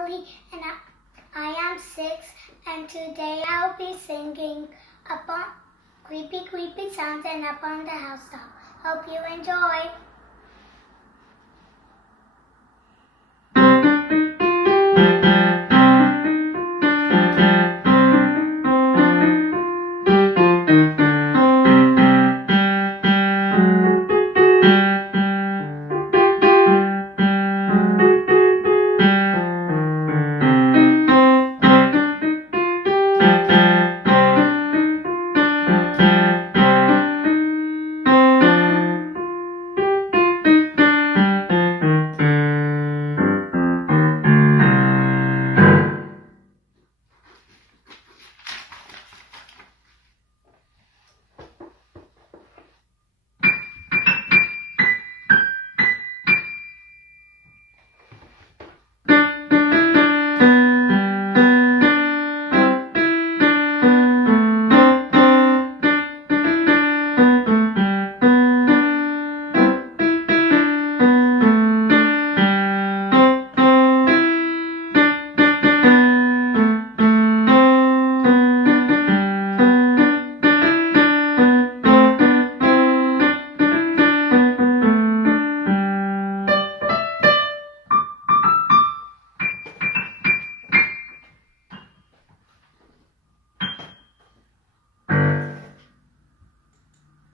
Emily, and I am 6, and today I'll be singing Creaky Sounds and Up on the Housetop. Hope you enjoy.